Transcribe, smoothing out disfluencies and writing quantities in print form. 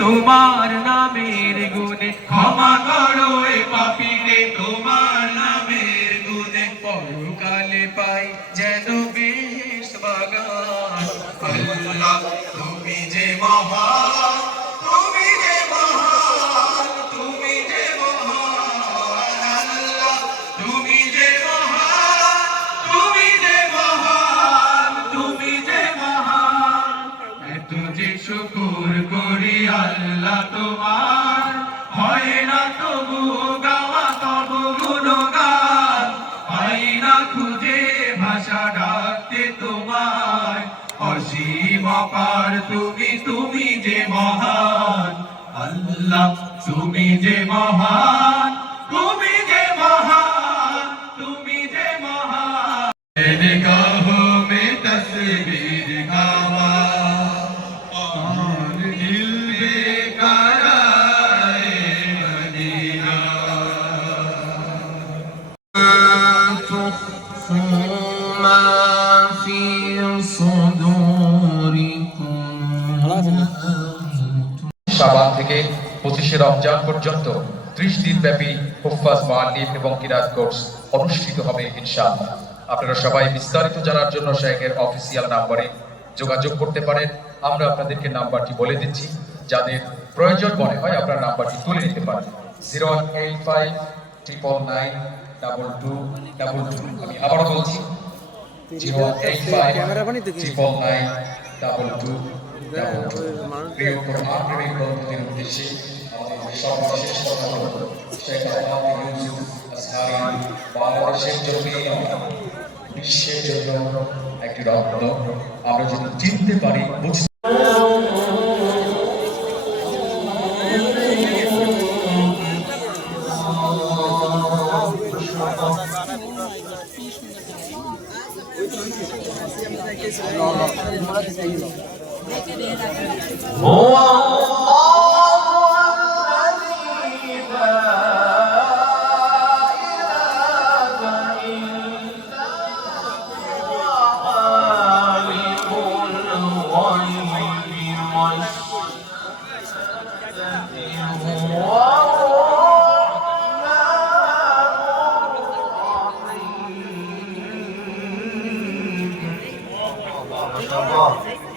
তোমার নামের গুণে ক্ষমা করো এ পাপীরে, তোমার নামের গুণে পরকালে পাই যেন বেহেশত বাগান। আল্লাহ তুমি যে মহান, তুমি যে মহান, তুমি যে মহান। আল্লাহ তুমি যে মহান, তুমি যে মহান, তুমি যে মহান। এত যে শুকর করি আল্লাহ তোমার, হয় না তবু গাওয়া তব গুণগান। পাই না খুঁজে ভাষা ডাকতে তোমার, অসীম অপার তুমি, তুমি যে মহান। আল্লাহ তুমি যে মহান, তুমি যে মহান, তুমি যে মহান। নিগাহো মে তসবীর খাওয়া और दिल बेकरार मदीना। ما في صدوركم শাবান থেকে 25শে রমজান পর্যন্ত 30 দিন ব্যাপী হুফাজ, মুআল্লিম এবং কিরাত কোর্স অনুষ্ঠিত হবে ইনশাআল্লাহ। আপনারা সবাই বিস্তারিত জানার জন্য শেখের অফিসিয়াল নম্বরে যোগাযোগ করতে পারেন। আমরা আপনাদেরকে নাম্বারটি বলে দিচ্ছি, যাদের প্রয়োজন মনে হয় আপনারা নাম্বারটি তুলে নিতে পারেন। 085999222। আমি আবারও বলছি 085999222। প্রিয় কোরআন প্রেমিক বন্ধুদের উদ্দেশ্যে আমাদের সর্বশেষ কথা হলো, শেখ আহমদ ইউসুফ আসহারী বাংলাদেশের জন্যই নয়, বিশ্বের জন্য একটি রত্ন। আমরা যদি চিনতে পারি, বুঝতে Allah